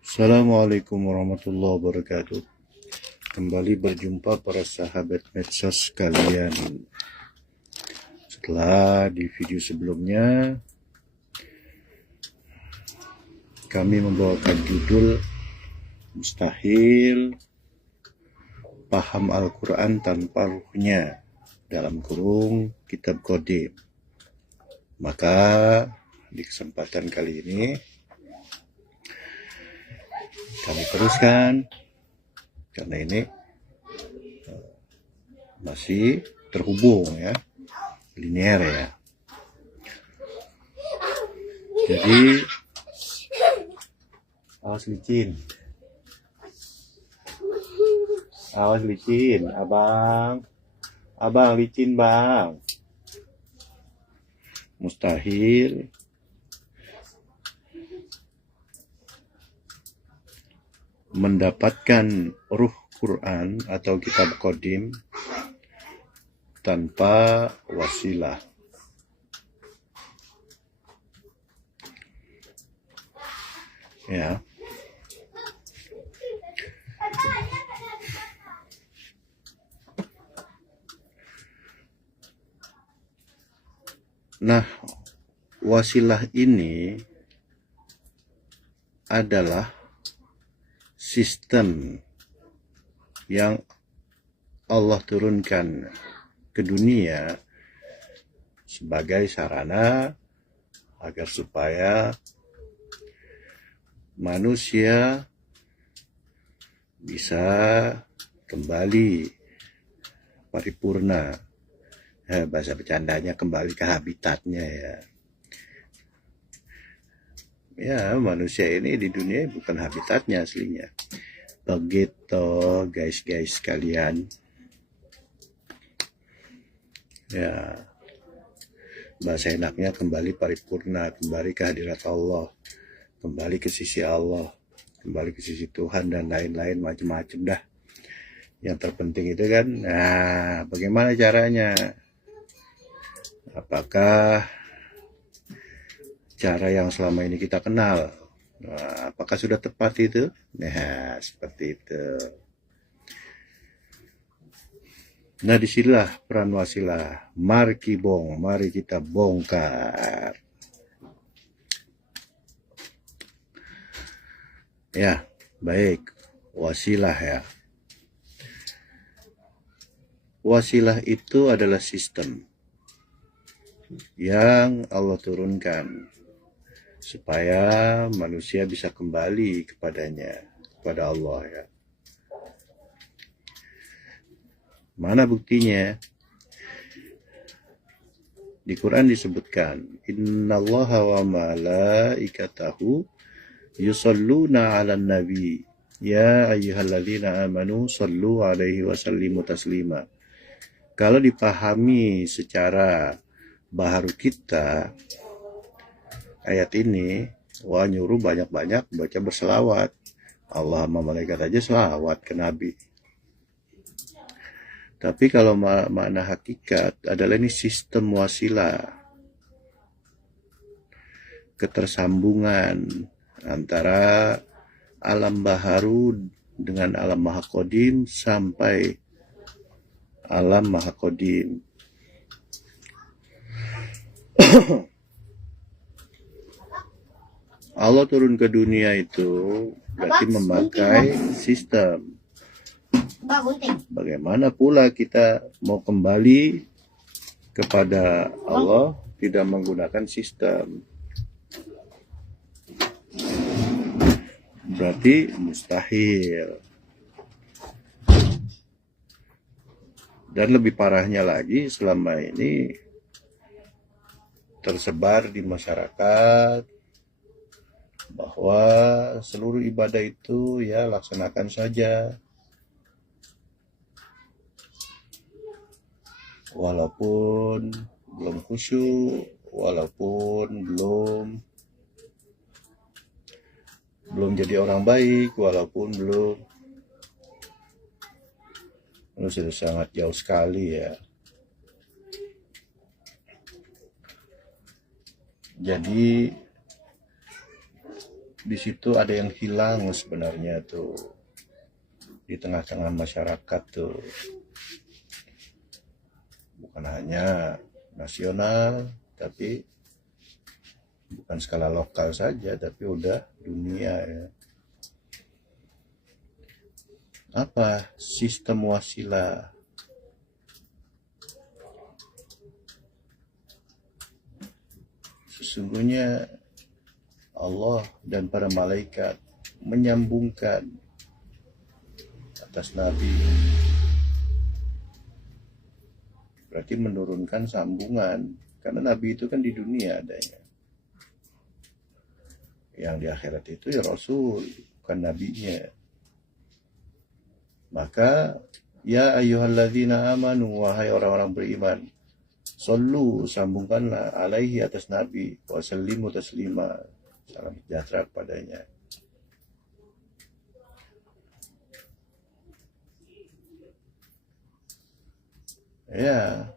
Assalamualaikum warahmatullahi wabarakatuh. Kembali berjumpa para sahabat medsos sekalian. Setelah di video sebelumnya kami membawakan judul Mustahil Paham Al-Quran Tanpa Ruhnya, dalam kurung Kitab Qadim. Maka di kesempatan kali ini kami teruskan, karena ini masih terhubung ya, linear ya. Jadi awas licin, abang licin bang. Mustahil mendapatkan ruh Quran atau kitab Qadim tanpa wasilah. Ya. Nah, wasilah ini adalah sistem yang Allah turunkan ke dunia sebagai sarana agar supaya manusia bisa kembali paripurna. Bahasa bercandanya kembali ke habitatnya ya. Ya, manusia ini di dunia bukan habitatnya aslinya. Begitu guys sekalian. Ya, bahasa enaknya kembali paripurna, kembali ke hadirat Allah, kembali ke sisi Allah, kembali ke sisi Tuhan, dan lain-lain macam-macam dah. Yang terpenting itu kan, nah bagaimana caranya? Apakah cara yang selama ini kita kenal, apakah sudah tepat itu? Nah, seperti itu. Nah, disinilah peran wasilah. Mari kita bongkar. Ya, baik. Wasilah ya. Wasilah itu adalah sistem yang Allah turunkan supaya manusia bisa kembali kepadanya, kepada Allah ya. Mana buktinya? Di Quran disebutkan, innallaha wa malaikatahu yusalluna 'alan nabi ya ayyuhalladzina amanu sallu 'alaihi wa sallimu taslima. Kalau dipahami secara baharu kita, ayat ini nyuruh banyak-banyak baca berselawat. Allah sama malaikat aja selawat ke Nabi. Tapi kalau makna hakikat adalah ini sistem wasilah, ketersambungan antara alam baharu dengan alam maha qadim sampai alam maha qadim. Allah turun ke dunia itu berarti memakai sistem. Bagaimana pula kita mau kembali kepada Allah tidak menggunakan sistem? Berarti mustahil. Dan lebih parahnya lagi, selama ini tersebar di masyarakat bahwa seluruh ibadah itu ya laksanakan saja, walaupun belum khusyuk, walaupun belum jadi orang baik, walaupun belum, sudah sangat jauh sekali ya. Jadi di situ ada yang hilang sebenarnya tuh di tengah-tengah masyarakat tuh, bukan hanya nasional, tapi bukan skala lokal saja, tapi udah dunia ya. Apa sistem wasilah? Sesungguhnya Allah dan para malaikat menyambungkan atas Nabi, berarti menurunkan sambungan, karena Nabi itu kan di dunia adanya, yang di akhirat itu ya Rasul, bukan nabinya. Maka ya ayyuhalladzina amanu, wahai orang-orang beriman, sallu, sambungkanlah, alaihi, atas Nabi, wa sallimu taslima, salam sejahtera kepadanya. Ya,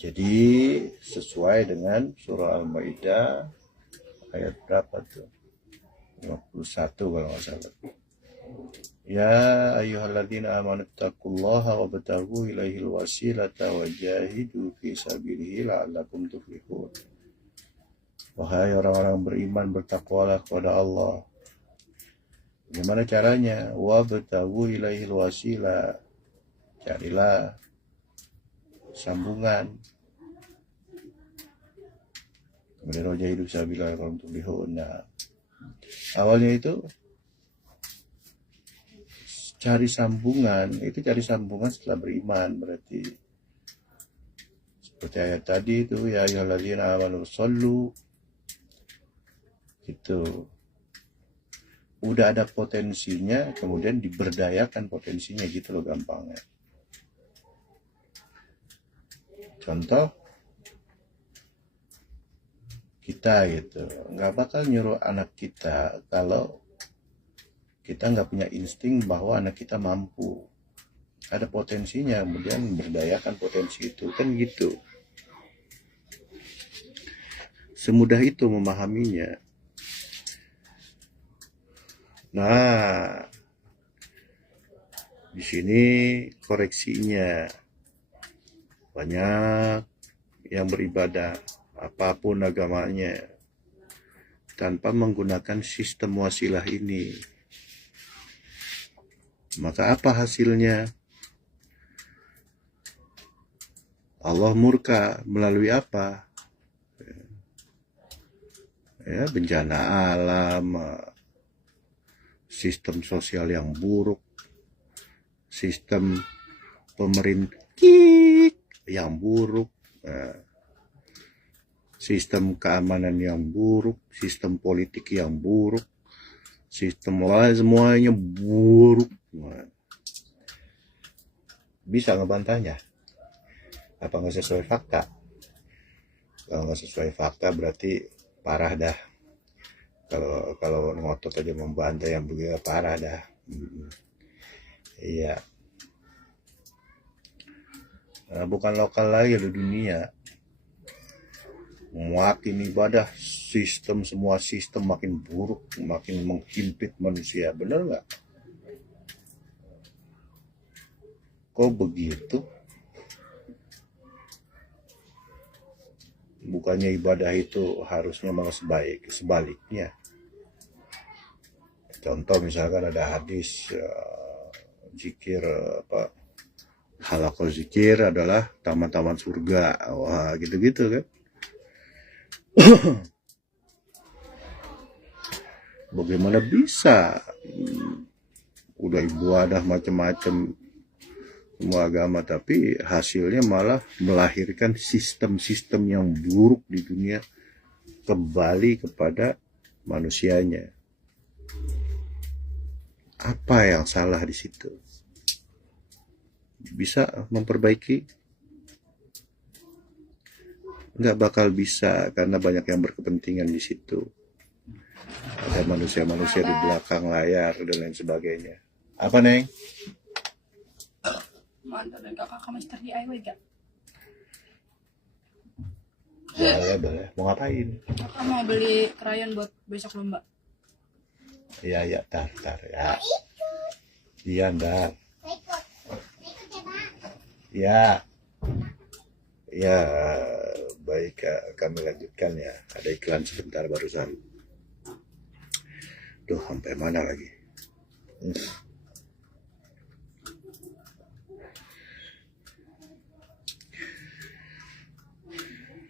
jadi sesuai dengan surah Al-Maidah ayat berapa tuh? 51 kalau nggak salah. Ya ayyuhalladzina amanu taqullaha wabtaghu ilaihil wasilata wajahidu fi sabilihi la'allakum tuflihun. Wahai orang-orang beriman, bertakwalah kepada Allah. Bagaimana caranya? Wabtaghu ilaihil wasilah, carilah sambungan. Kemudian wajahidu fi sabilihi la'allakum tuflihun. Nah, awalnya itu cari sambungan, itu cari sambungan setelah beriman, berarti seperti ayat tadi itu, ya ayyuhalladzina amanu shollu, itu udah ada potensinya, kemudian diberdayakan potensinya, gitu loh gampangnya. Contoh kita gitu, nggak bakal nyuruh anak kita kalau kita nggak punya insting bahwa anak kita mampu, ada potensinya, kemudian berdayakan potensi itu, kan gitu. Semudah itu memahaminya. Nah, di sini koreksinya, banyak yang beribadah apapun agamanya tanpa menggunakan sistem wasilah ini. Maka apa hasilnya? Allah murka melalui apa? Ya, bencana alam, sistem sosial yang buruk, sistem pemerintah yang buruk, sistem keamanan yang buruk, sistem politik yang buruk, sistem lain semuanya buruk. Bisa ngebantahnya? Apa nggak sesuai fakta? Kalau nggak sesuai fakta berarti parah dah. Kalau ngotot aja membantah yang begitu parah dah. Iya. Nah, bukan lokal lagi, di dunia. Makin ibadah, semua sistem makin buruk, makin menghimpit manusia. Bener nggak? Kok begitu? Bukannya ibadah itu harusnya malah sebaliknya. Contoh misalkan ada hadis zikir halaqah zikir adalah taman-taman surga. Wah, gitu-gitu kan. Bagaimana bisa? Udah ibadah macam-macam semua agama, tapi hasilnya malah melahirkan sistem-sistem yang buruk di dunia kembali kepada manusianya. Apa yang salah di situ? Bisa memperbaiki? Nggak bakal bisa, karena banyak yang berkepentingan di situ. Ada manusia-manusia di belakang layar dan lain sebagainya. Apa, Neng? Mantap, dan kakak master DIY gak? Boleh. Mau ngapain? Aku mau beli krayon buat besok lomba. Iya, tar ya. Iya, ntar. Ya, ya, baik, kami lanjutkan ya. Ada iklan sebentar barusan. Duh, sampai mana lagi?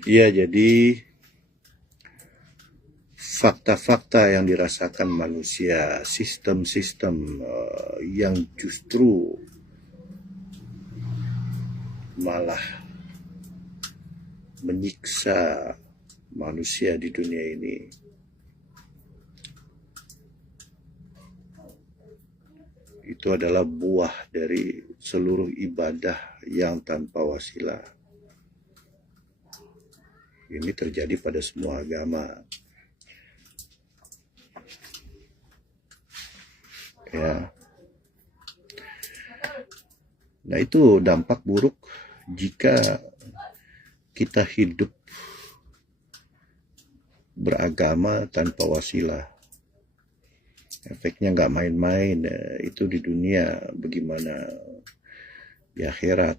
Iya, jadi fakta-fakta yang dirasakan manusia, sistem-sistem yang justru malah menyiksa manusia di dunia ini, itu adalah buah dari seluruh ibadah yang tanpa wasilah. Ini terjadi pada semua agama. Ya. Nah, itu dampak buruk jika kita hidup beragama tanpa wasilah. Efeknya nggak main-main, itu di dunia, bagaimana di akhirat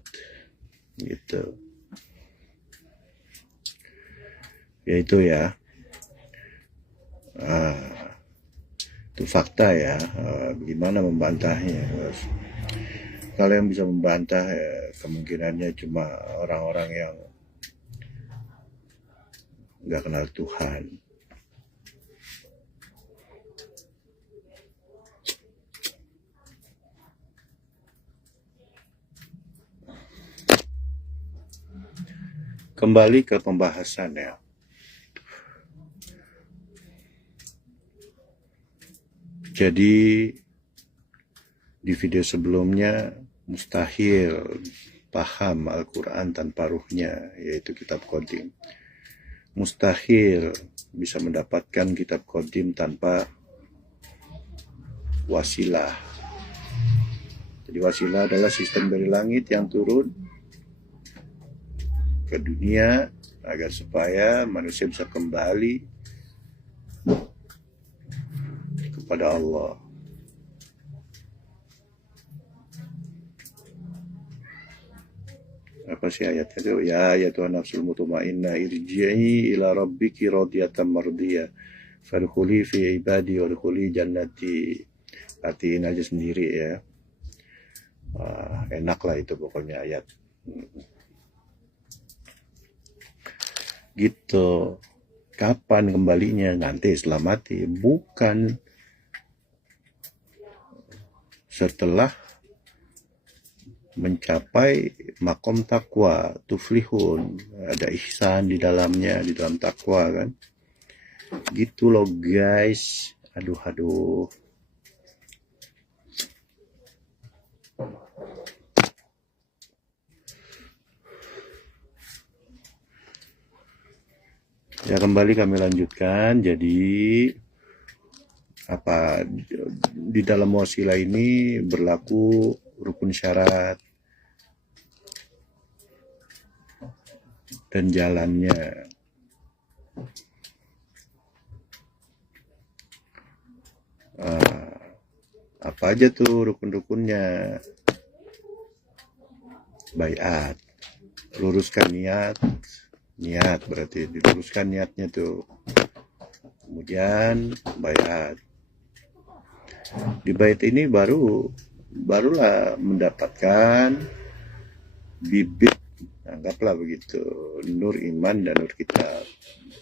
gitu. Ya itu ya. Itu fakta ya. Bagaimana membantahnya? Kalau yang bisa membantah kemungkinannya cuma orang-orang yang nggak kenal Tuhan. Kembali ke pembahasan ya. Jadi di video sebelumnya mustahil paham Al-Quran tanpa ruhnya, yaitu kitab Qadim. Mustahil bisa mendapatkan kitab Qadim tanpa wasilah. Jadi wasilah adalah sistem dari langit yang turun ke dunia agar supaya manusia bisa kembali kepada Allah. Apa sih ayatnya itu? Ya ayatuhan nafsul mutmainnah irji'i ila rabbiki radiyatan mardiyah fadkhuli fi ibadi wadkhuli jannati. Artiin aja sendiri ya. Enak lah itu pokoknya ayat. Gitu. Kapan kembalinya? Nanti setelah mati. Bukan setelah mencapai makom takwa, tuflihun, ada ihsan di dalamnya, di dalam takwa kan. Gitu loh guys. Aduh. Ya, kembali kami lanjutkan. Jadi apa di dalam wasilah ini berlaku rukun syarat dan jalannya. Apa aja tuh rukun-rukunnya? Baiat, luruskan niat berarti diluruskan niatnya tuh. Kemudian baiat. Di bait ini barulah mendapatkan bibit, anggaplah begitu, nur iman dan nur kitab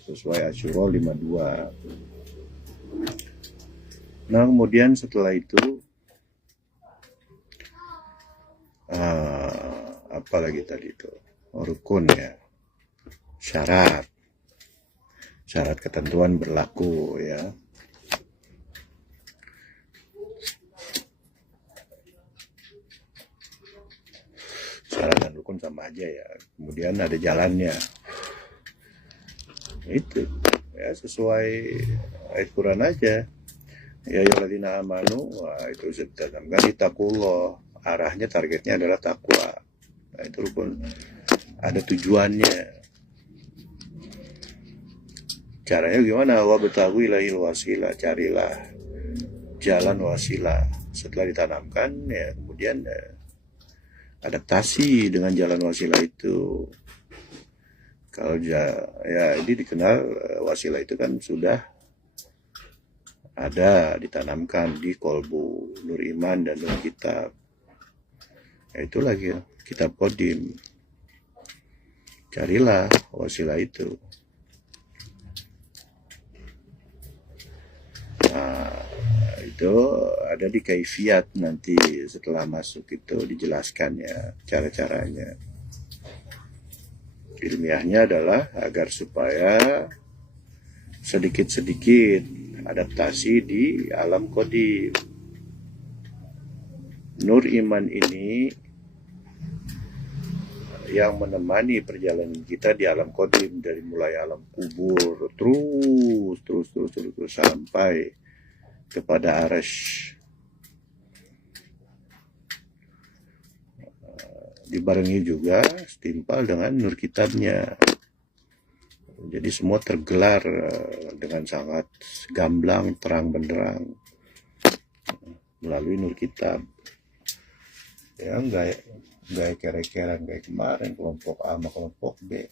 sesuai Asyura 52. Nah, kemudian setelah itu apa lagi tadi itu? Rukun ya. Syarat ketentuan berlaku ya. Syarat dan rukun sama aja ya. Kemudian ada jalannya. Itu ya sesuai ayat Quran aja. Ya ayyuhalladzina amanu, itu sedangkan taqullah, arahnya targetnya adalah takwa. Nah, itu rukun, ada tujuannya. Caranya gimana? Wabtaghu ilaihil wasilah, carilah jalan wasilah. Setelah ditanamkan, ya kemudian adaptasi dengan jalan wasilah itu. Kalau ya ini dikenal wasilah itu kan sudah ada ditanamkan di kolbu Nur Iman dan Nur Kitab. Ya itu lagi kitab Qadim. Carilah wasilah itu. Nah, itu ada di kaifiat, nanti setelah masuk itu dijelaskan ya cara-caranya. Ilmiahnya adalah agar supaya sedikit-sedikit adaptasi di alam qadim. Nur Iman ini yang menemani perjalanan kita di alam qadim, dari mulai alam kubur terus sampai kepada arash. Dibarengi juga setimpal dengan nur kitabnya. Jadi semua tergelar dengan sangat gamblang, terang benderang melalui nur kitab. Ya enggak kere-keran kayak kemarin kelompok A sama kelompok B.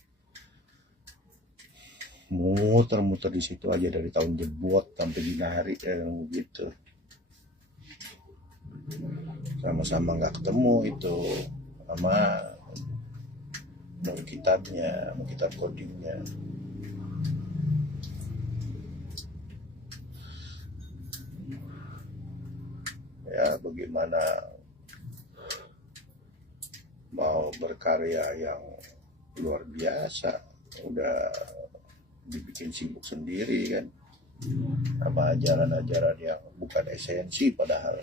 Muter-muter di situ aja dari tahun jebot sampai dini hari begitu. Sama-sama nggak ketemu itu sama nur kitabnya, sama kitab kodingnya. Ya bagaimana mau berkarya yang luar biasa, udah dibikin sibuk sendiri kan sama ajaran-ajaran yang bukan esensi padahal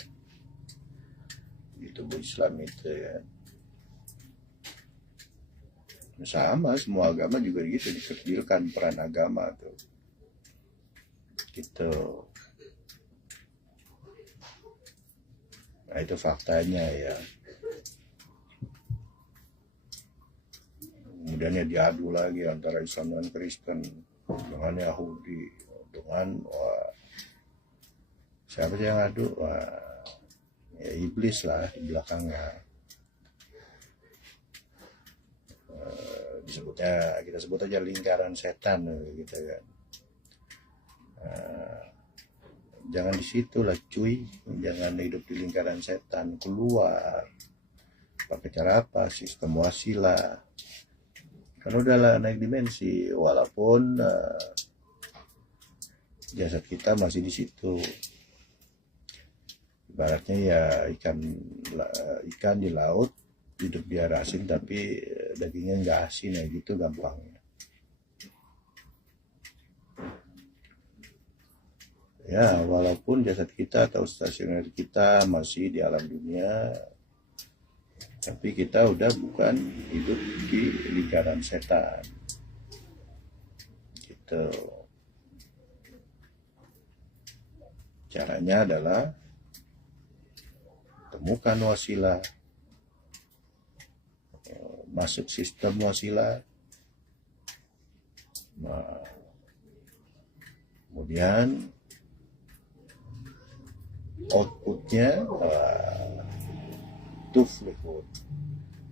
di tubuh Islam itu ya. Sama semua agama juga gitu, dikecilkan peran agama tuh gitu. Nah itu faktanya ya. Kemudian ya diadu lagi antara Islam dan Kristen, dengan Yahudi, dengan siapa sih yang adu? Ya iblis lah di belakangnya. Kita sebut aja lingkaran setan gitu kan. Jangan di situ lah cuy, jangan hidup di lingkaran setan, keluar. Pakai cara apa? Sistem wasilah. Kan udahlah naik dimensi, walaupun jasad kita masih di situ. Ibaratnya ya ikan di laut hidup biar asin tapi dagingnya nggak asin ya gitu gampangnya. Ya walaupun jasad kita atau stasioner kita masih di alam dunia, tapi kita udah bukan hidup di lingkaran setan gitu. Caranya adalah temukan wasilah, masuk sistem wasilah, nah, kemudian outputnya tuflihun,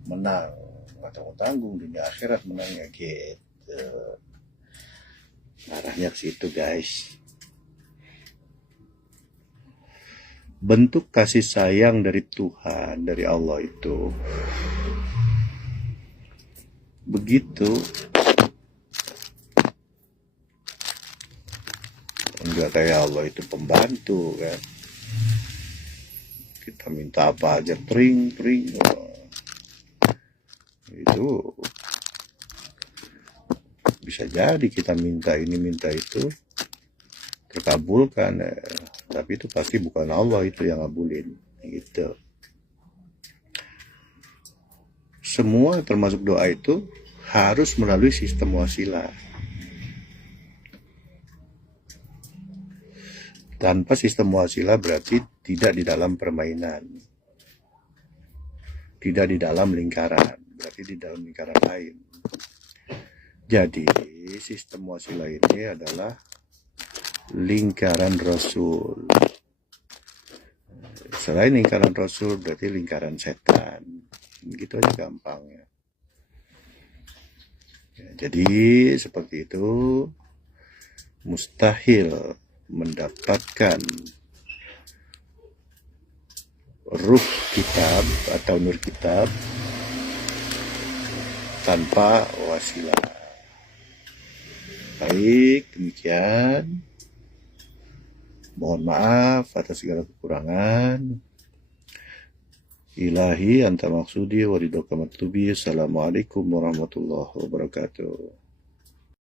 menang, nggak tanggung dunia akhirat menangnya gitu. Arahnya ke situ guys. Bentuk kasih sayang dari Tuhan, dari Allah itu begitu, enggak kayak Allah itu pembantu kan, kita minta apa aja pring itu bisa jadi kita minta ini minta itu terkabulkan tapi itu pasti bukan Allah itu yang ngabulin gitu. Semua termasuk doa itu harus melalui sistem wasilah. Tanpa sistem wasilah berarti tidak di dalam permainan, tidak di dalam lingkaran, berarti di dalam lingkaran lain. Jadi sistem wasilah ini adalah lingkaran Rasul. Selain lingkaran Rasul berarti lingkaran setan. Gitu aja gampangnya. Ya, jadi seperti itu, mustahil mendapatkan ruh kitab atau nur kitab tanpa wasilah. Baik, demikian. Mohon maaf atas segala kekurangan. Ilahi anta maksudi wa ridhoka matlubi. Assalamualaikum warahmatullahi wabarakatuh.